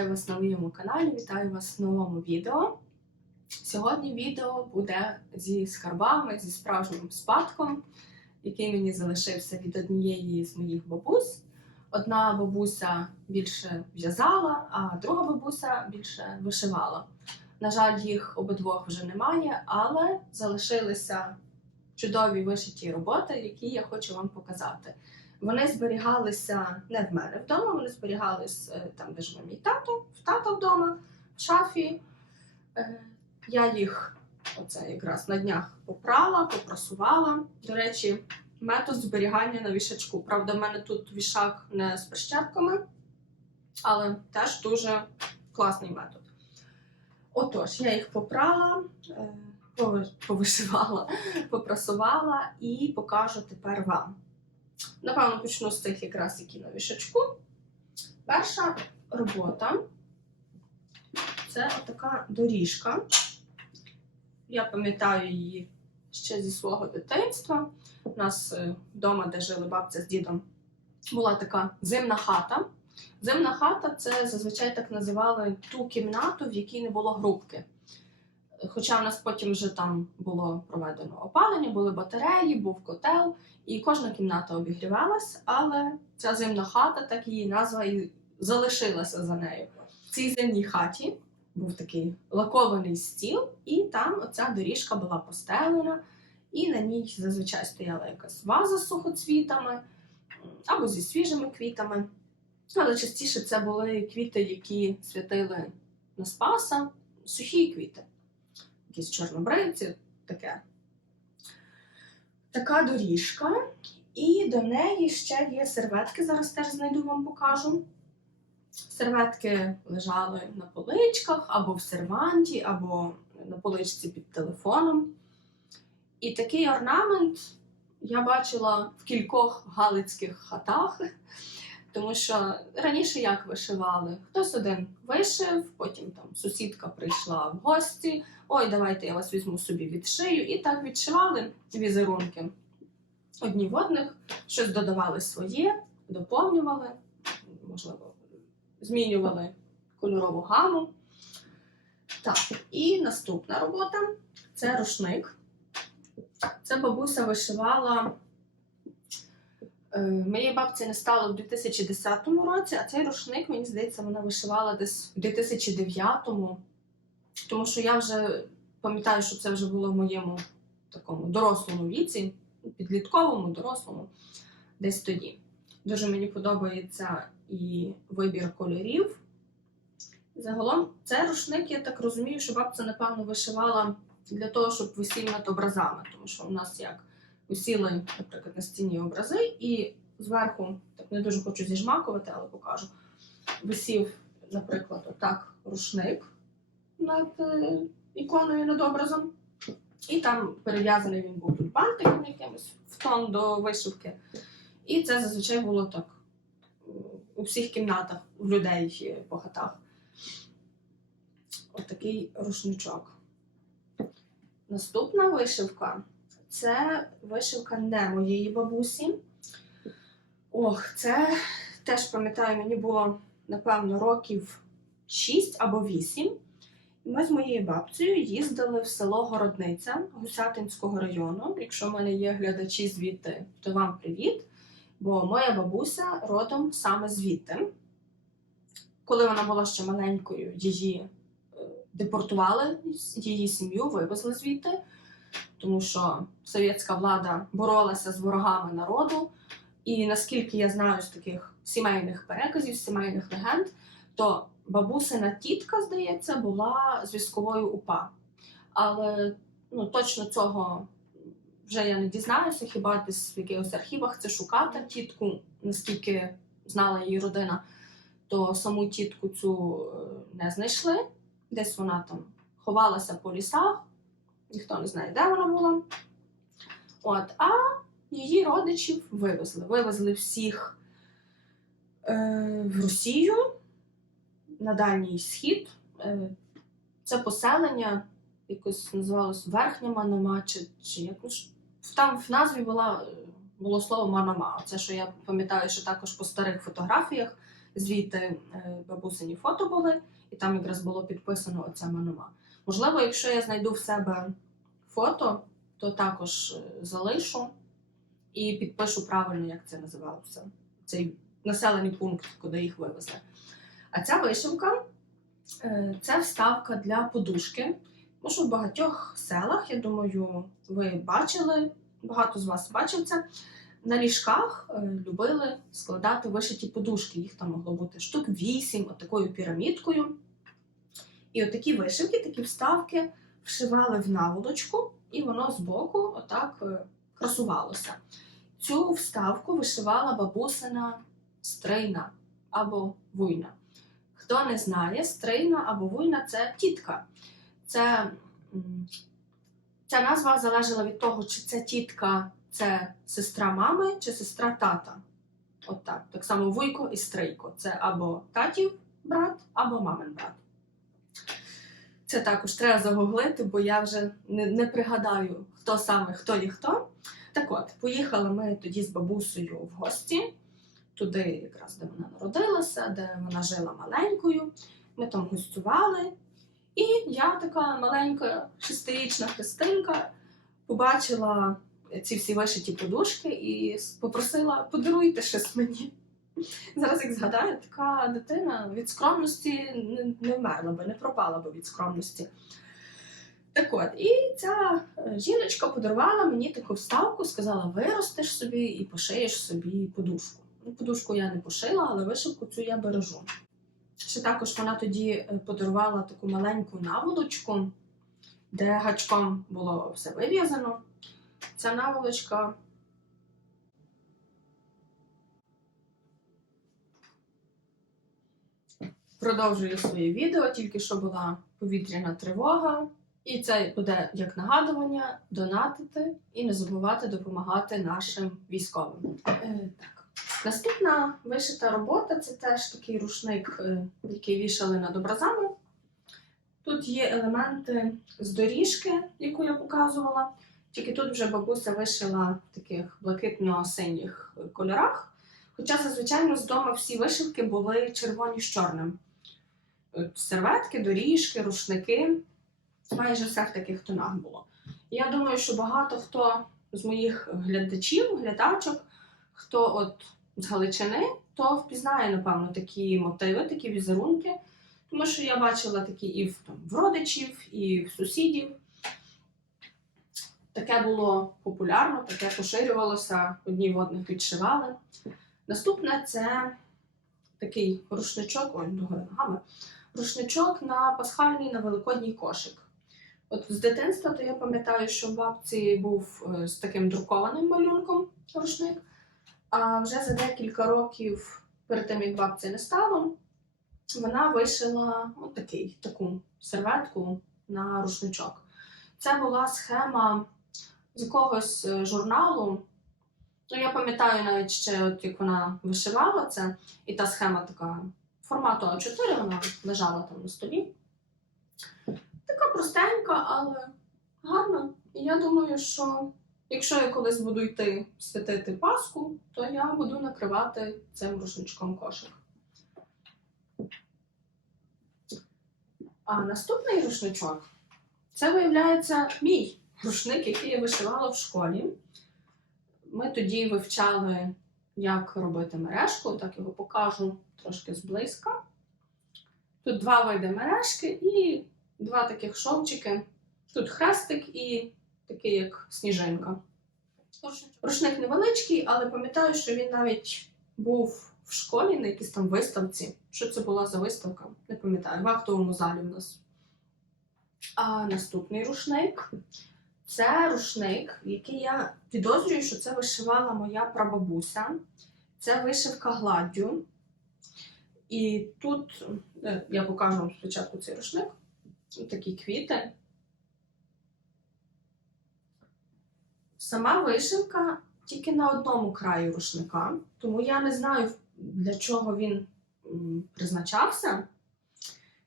Вітаю вас на моєму каналі, вітаю вас в новому відео. Сьогодні відео буде зі скарбами, зі справжнім спадком, який мені залишився від однієї з моїх бабусь. Одна бабуся більше в'язала, а друга бабуся більше вишивала. На жаль, їх обидвох вже немає, але залишилися чудові вишиті роботи, які я хочу вам показати. Вони зберігалися не в мене вдома, вони зберігались е, там, де живе мій тато, в тата вдома, в шафі. Е, Я їх оце якраз на днях попрала, попрасувала. До речі, метод зберігання на вішачку. Правда, в мене тут вішак не з прищепками, але теж дуже класний метод. Отож, я їх попрала, е, повишивала, попрасувала і покажу тепер вам. Напевно, почну з тих якраз, які на вішачку. Перша робота це така доріжка. Я пам'ятаю її ще зі свого дитинства. У нас е, вдома, де жили бабця з дідом, була така зимна хата. Зимна хата це зазвичай так називали ту кімнату, в якій не було грубки. Хоча в нас потім вже там було проведено опалення, були батареї, був котел, і кожна кімната обігрівалась, але ця зимна хата, так її назва і залишилася за нею. В цій зимній хаті був такий лакований стіл, і там оця доріжка була постелена, і на ній зазвичай стояла якась ваза з сухоцвітами або зі свіжими квітами. Але частіше це були квіти, які святили на Спаса, сухі квіти, якісь чорнобривці, таке. Така доріжка, і до неї ще є серветки. Зараз теж знайду вам покажу. Серветки лежали на поличках, або в серванті, або на поличці під телефоном. І такий орнамент я бачила в кількох галицьких хатах, тому що раніше як вишивали? Хтось один вишив, потім там сусідка прийшла в гості. Ой, давайте я вас візьму собі відшию. І так відшивали візерунки одні в одних, щось додавали своє, доповнювали, можливо, змінювали кольорову гаму. Так, і наступна робота це рушник. Це бабуся вишивала. Е, Моєї бабці не стало в 2010 році, а цей рушник, мені здається, вона вишивала десь в 2009-му. Тому що я вже пам'ятаю, що це вже було в моєму такому дорослому віці, підлітковому, дорослому, десь тоді. Дуже мені подобається і вибір кольорів. Загалом, цей рушник, я так розумію, що бабця, напевно, вишивала для того, щоб висів над образами, тому що у нас як висіли, наприклад, на стіні образи, і зверху, так не дуже хочу зіжмакувати, але покажу. Висів, наприклад, отак рушник над е, іконою над образом. І там перев'язаний він був тут бантиком якимось в тон до вишивки. І це зазвичай було так у всіх кімнатах у людей е, по хатах. Отакий рушничок. Наступна вишивка це вишивка не моєї бабусі. Ох, це теж пам'ятаю, мені було напевно років 6 або 8. І Ми з моєю бабцею їздили в село Городниця Гусятинського району. Якщо в мене є глядачі звідти, то вам привіт. Бо моя бабуся родом саме звідти. Коли вона була ще маленькою, її е, депортували, її сім'ю вивезли звідти, тому що совєтська влада боролася з ворогами народу. І наскільки я знаю з таких сімейних переказів, сімейних легенд, то бабусина тітка, здається, була з військовою УПА. Але ну, точно цього вже я не дізнаюся, хіба десь в якихось архівах це шукати тітку, наскільки знала її родина, то саму тітку цю е, не знайшли. Десь вона там ховалася по лісах, ніхто не знає, де вона була. От, а її родичів вивезли. Вивезли всіх е, в Росію на Дальній Схід. Е, це поселення якось називалось Верхня Манама, чи, чи якось. Там в назві була, було слово Манама. Це, що я пам'ятаю, що також по старих фотографіях звідти е, бабусині фото були, і там якраз було підписано оця Манума. Можливо, якщо я знайду в себе фото, то також е, залишу і підпишу правильно, як це називалося. Цей населений пункт, куди їх вивезли. А ця вишивка е, це вставка для подушки. Тому що в багатьох селах, я думаю, ви бачили, багато з вас бачив це. На ліжках е, любили складати вишиті подушки. Їх там могло бути штук вісім, отакою пірамідкою. І отакі вишивки, такі вставки вшивали в наволочку, і воно збоку отак е, красувалося. Цю вставку вишивала бабусина стрийна або вуйна. Хто не знає, стрийна або вуйна це тітка. Це, ця назва залежала від того, чи це тітка це сестра мами чи сестра тата. От так. Так само вуйко і стрийко. Це або татів брат, або мамин брат. Це також треба загуглити, бо я вже не, не пригадаю, хто саме хто є хто. Так от, поїхали ми тоді з бабусею в гості, туди, якраз де вона народилася, де вона жила маленькою. Ми там гостювали. І я така маленька шестирічна Христинка побачила ці всі вишиті подушки і попросила подаруйте щось мені. Зараз, як згадаю, така дитина від скромності не, вмерла би, не пропала би від скромності. Так от, і ця е, жіночка подарувала мені таку вставку, сказала: виростеш собі і пошиєш собі подушку. Ну, подушку я не пошила, але вишивку цю я бережу. Ще також вона тоді е, подарувала таку маленьку наволочку, де гачком було все вив'язано. Ця наволочка продовжую своє відео, тільки що була повітряна тривога. І це буде як нагадування донатити і не забувати допомагати нашим військовим. Е, так. Наступна вишита робота це теж такий рушник, е, який вішали над образами. Тут є елементи з доріжки, яку я показувала. Тільки тут вже бабуся вишила в таких блакитно-синіх кольорах. Хоча зазвичай з дому всі вишивки були червоні з чорним. Серветки, доріжки, рушники. Майже все в таких тонах було. Я думаю, що багато хто з моїх глядачів, глядачок, хто от з Галичини, то впізнає, напевно, такі мотиви, такі візерунки. Тому що я бачила такі і в, там, в родичів, і в сусідів. Таке було популярно, таке поширювалося, одні в одних відшивали. Наступне це такий рушничок, ой, догори ногами, рушничок на пасхальний на великодній кошик. От з дитинства то я пам'ятаю, що в бабці був е, з таким друкованим малюнком рушник. А вже за декілька років перед тим, як бабці не стало, вона вишила от такий, таку серветку на рушничок. Це була схема з якогось е, журналу. Ну, я пам'ятаю навіть ще, от як вона вишивала це, і та схема така формату А4, вона лежала там на столі. Така простенька, але гарна. І я думаю, що якщо я колись буду йти святити Пасху, то я буду накривати цим рушничком кошик. А наступний рушничок це виявляється мій рушник, який я вишивала в школі. Ми тоді вивчали, як робити мережку, так його покажу трошки зблизька. Тут два види мережки і два таких шовчики. Тут хрестик і такий, як сніжинка. Рушник невеличкий, але пам'ятаю, що він навіть був в школі на якійсь там виставці. Що це була за виставка? Не пам'ятаю, в актовому залі в нас. А наступний рушник це рушник, який я підозрюю, що це вишивала моя прабабуся. Це вишивка гладдю. І тут е, я покажу вам спочатку цей рушник. Ось такі квіти. Сама вишивка тільки на одному краї рушника, тому я не знаю, для чого він призначався.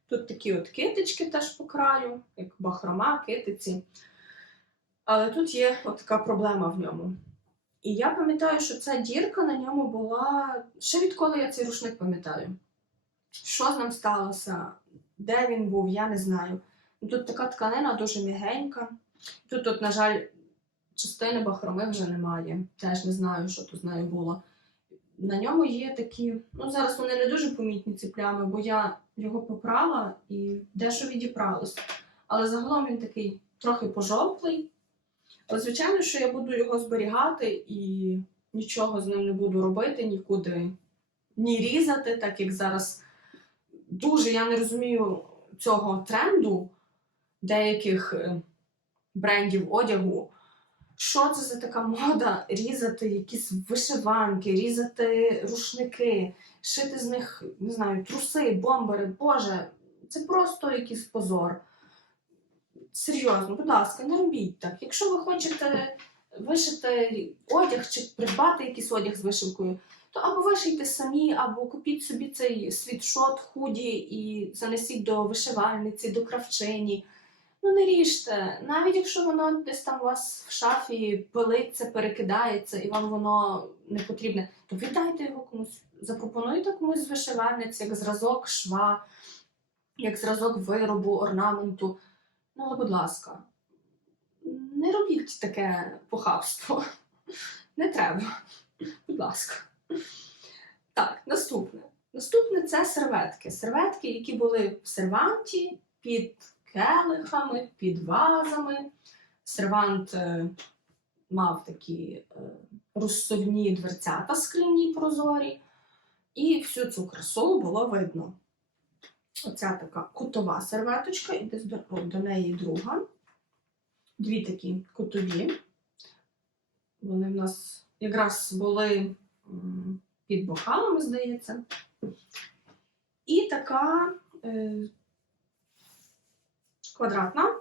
Тут такі от китички теж по краю, як бахрома, китиці. Але тут є така проблема в ньому. І я пам'ятаю, що ця дірка на ньому була ще відколи я цей рушник пам'ятаю. Що з ним сталося? Де він був, я не знаю. Тут така тканина дуже м'ягенька. Тут, от, на жаль, частини бахроми вже немає. Теж не знаю, що тут з нею було. На ньому є такі, ну зараз вони не дуже помітні ці плями, бо я його попрала і дещо відіпралось. Але загалом він такий трохи пожовклий. Але звичайно, що я буду його зберігати і нічого з ним не буду робити, нікуди ні різати, так як зараз дуже я не розумію цього тренду деяких е, брендів одягу. Що це за така мода різати якісь вишиванки, різати рушники, шити з них, не знаю, труси, бомбери. Боже, це просто якийсь позор. Серйозно, будь ласка, не робіть так. Якщо ви хочете вишити одяг чи придбати якийсь одяг з вишивкою, то або вишийте самі, або купіть собі цей світшот, худі і занесіть до вишивальниці, до кравчині. Ну не ріжте. Навіть якщо воно десь там у вас в шафі пилиться, перекидається, і вам воно не потрібне, то віддайте його комусь, запропонуйте комусь з вишивальниць, як зразок шва, як зразок виробу, орнаменту. Ну, але, будь ласка, не робіть таке похабство. Не треба. Будь ласка. Так, наступне. Наступне це серветки. Серветки, які були в серванті під келихами, під вазами. Сервант е, мав такі е, розсувні дверцята скляні прозорі, і всю цю красу було видно. Оця така кутова серветочка, і десь до, до неї друга. Дві такі кутові. Вони в нас якраз були під бокалами, здається. І така е, квадратна,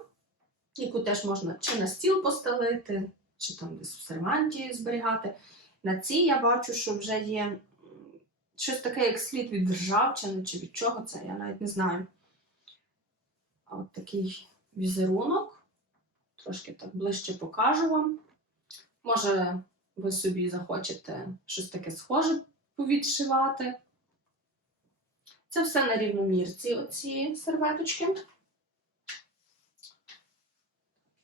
яку теж можна чи на стіл постелити, чи там десь в серванті зберігати. На цій я бачу, що вже є щось таке, як слід від ржавчини, чи від чого це, я навіть не знаю. От такий візерунок. Трошки так ближче покажу вам. Може, ви собі захочете щось таке схоже повідшивати. Це все на рівномірці, оці серветочки.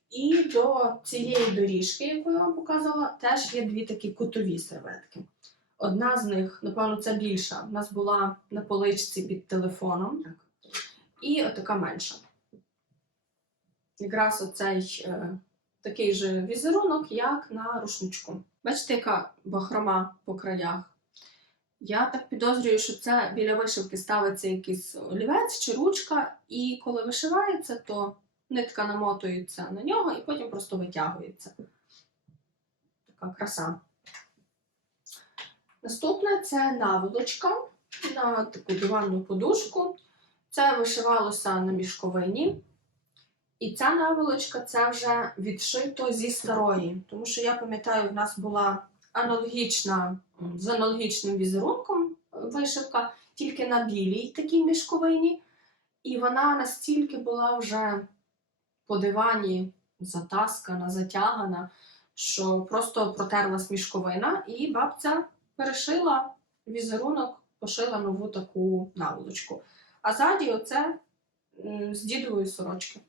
І до цієї доріжки, яку я вам показувала, теж є дві такі кутові серветки. Одна з них, напевно, це більша. У нас була на поличці під телефоном. І отака менша. Якраз оцей е, такий же візерунок, як на рушничку. Бачите, яка бахрома по краях? Я так підозрюю, що це біля вишивки ставиться якийсь олівець чи ручка, і коли вишивається, то нитка намотується на нього і потім просто витягується. Така краса. Наступне це наволочка на таку диванну подушку. Це вишивалося на мішковині. І ця наволочка це вже відшито зі старої. Тому що я пам'ятаю, в нас була аналогічна з аналогічним візерунком вишивка, тільки на білій такій мішковині. І вона настільки була вже по дивані затаскана, затягана, що просто протерлась мішковина, і бабця перешила візерунок, пошила нову таку наволочку. А ззаді оце з дідової сорочки.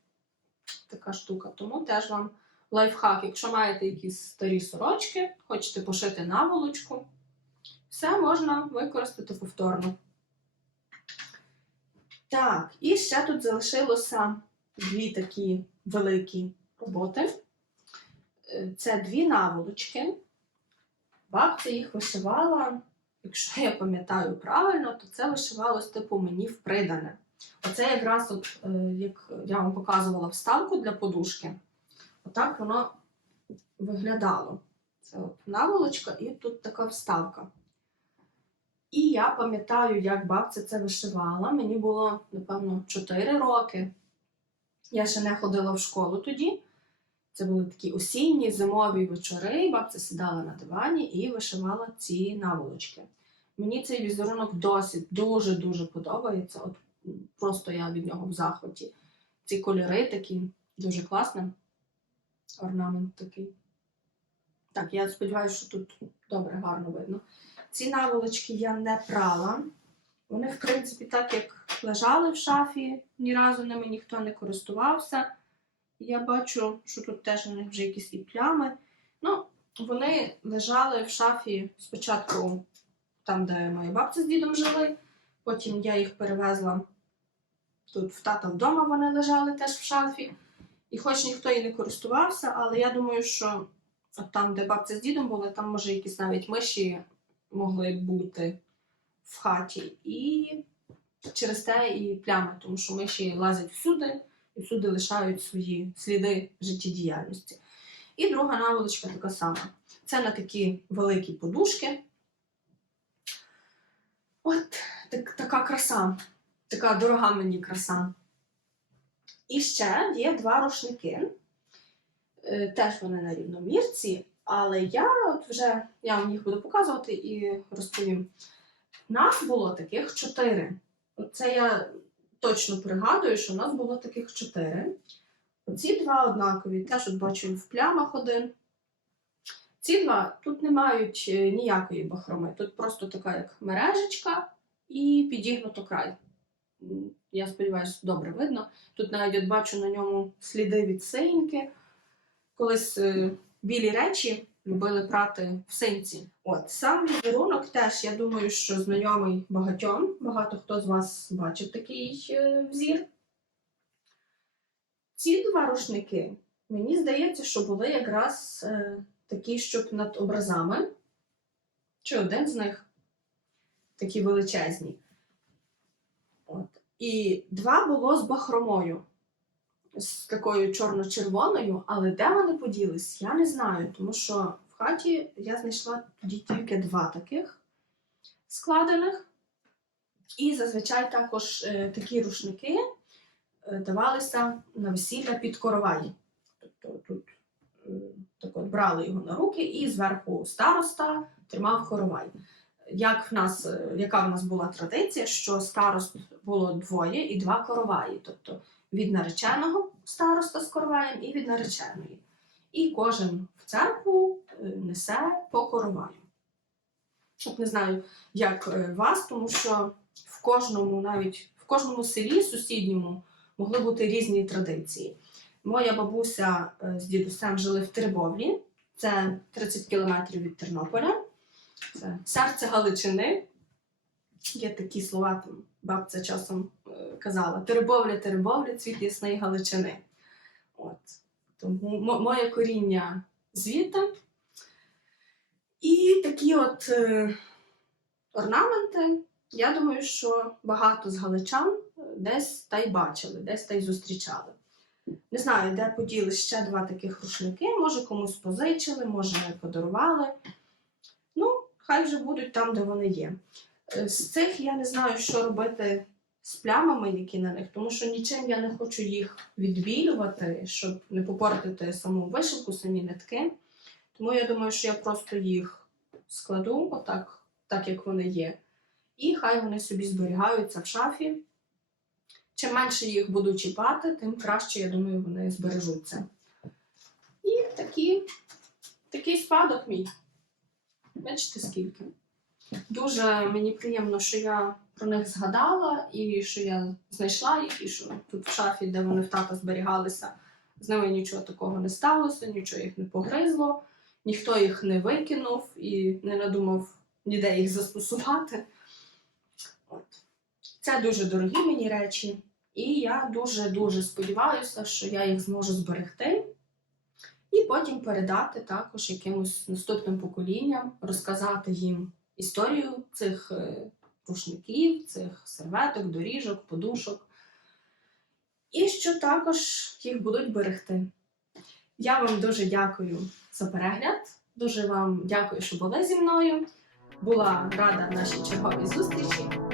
Така штука. Тому теж вам лайфхак, якщо маєте якісь старі сорочки, хочете пошити наволочку, все можна використати повторно. Так, і ще тут залишилося дві такі великі роботи. Е, Це дві наволочки. Бабця їх вишивала, якщо я пам'ятаю правильно, то це вишивалось типу мені в придане. Оце якраз, от, е, як я вам показувала вставку для подушки, отак воно виглядало. Це от наволочка і тут така вставка. І я пам'ятаю, як бабця це вишивала. Мені було, напевно, 4 роки. Я ще не ходила в школу тоді. Це були такі осінні, зимові вечори. Бабця сідала на дивані і вишивала ці наволочки. Мені цей візерунок досить дуже-дуже подобається. От просто я від нього в захваті. Ці кольори такі дуже класні. Орнамент такий. Так, я сподіваюся, що тут добре, гарно видно. Ці наволочки я не прала. Вони, в принципі, так як лежали в шафі, ні разу ними ніхто не користувався. Я бачу, що тут теж у них вже якісь і плями. Ну, вони лежали в шафі спочатку там, де моя бабця з дідом жили. Потім я їх перевезла тут в тата вдома, вони лежали теж в шафі. І хоч ніхто і не користувався, але я думаю, що там, де бабця з дідом були, там може якісь навіть миші могли бути в хаті. І через те і плями, тому що миші лазять всюди і всюди лишають свої сліди життєдіяльності. І друга наволочка така сама. Це на такі великі подушки. От так, така краса, така дорога мені краса. І ще є два рушники. Е, Теж вони на рівномірці, але я от вже я вам їх буду показувати і розповім. Нас було таких чотири. Це я точно пригадую, що у нас було таких чотири. Ці два однакові, теж от бачу в плямах один. Ці два тут не мають е, ніякої бахроми. Тут просто така як мережечка і підігнуто край. Я сподіваюся, добре видно. Тут навіть от бачу на ньому сліди від синьки. Колись е, білі речі любили прати в синці. От сам візерунок теж, я думаю, що знайомий багатьом. Багато хто з вас бачив такий е, взір. Ці два рушники, мені здається, що були якраз е, такі, щоб над образами. Чи один з них такі величезні. От. І два було з бахромою, з такою чорно-червоною, але де вони поділись, я не знаю, тому що в хаті я знайшла тоді тільки два таких складених. І зазвичай також е, такі рушники е, давалися на весілля під коровай. Тобто тут е, так от брали його на руки і зверху староста тримав коровай. Як в нас, яка в нас була традиція, що старост було двоє і два короваї, тобто від нареченого староста з короваєм і від нареченої. І кожен в церкву е, несе по короваю. От не знаю, як е, вас, тому що в кожному, навіть в кожному селі сусідньому могли бути різні традиції. Моя бабуся е, з дідусем жили в Теребовлі, це 30 кілометрів від Тернополя. Це серце Галичини. Є такі слова, там бабця часом е, казала: Теребовля, Теребовля, цвіт ясної Галичини. От. Тому моє коріння звідти. І такі от е, орнаменти, я думаю, що багато з галичан е, десь та й бачили, десь та й зустрічали. Не знаю, де поділи ще два таких рушники, може комусь позичили, може подарували. Ну, хай вже будуть там, де вони є. Е, З цих я не знаю, що робити з плямами, які на них, тому що нічим я не хочу їх відбілювати, щоб не попортити саму вишивку, самі нитки. Тому я думаю, що я просто їх складу, отак, так як вони є. І хай вони собі зберігаються в шафі. Чим менше їх буду чіпати, тим краще, я думаю, вони збережуться. І такі, такий спадок мій. Бачите, скільки. Дуже мені приємно, що я про них згадала, і що я знайшла їх, і що тут в шафі, де вони в тата зберігалися, з ними нічого такого не сталося, нічого їх не погризло, ніхто їх не викинув і не надумав ніде їх застосувати. От. Це дуже дорогі мені речі, і я дуже-дуже сподіваюся, що я їх зможу зберегти. І потім передати також якимось наступним поколінням, розказати їм історію цих е, рушників, цих серветок, доріжок, подушок. І що також їх будуть берегти. Я вам дуже дякую за перегляд. Дуже вам дякую, що були зі мною. Була рада нашій черговій зустрічі.